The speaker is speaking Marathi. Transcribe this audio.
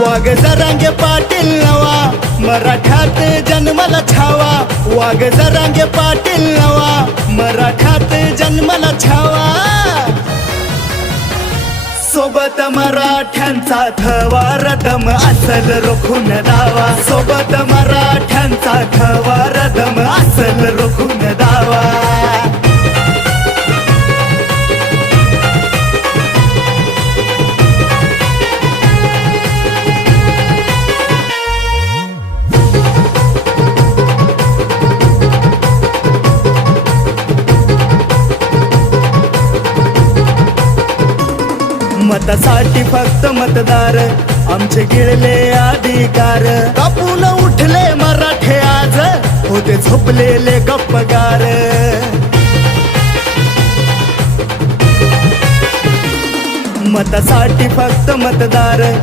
वाघ जरांगे पाटील नवा, मराठ्यात जन्माला छावा. वाघ जरांगे पाटील नवा, मराठ्यात जन्माला छावा. सोबत मराठ्यांचा थवा, रदम असल रोखून दावा. सोबत मराठ्यांचा थवा, रदम असल रोखून दावा. मतासाठी फक्त मतदार, आमचे गिळले अधिकार. कापून उठले मराठे आज, होते झोपलेले गप्पगार. मतासाठी फक्त मतदार,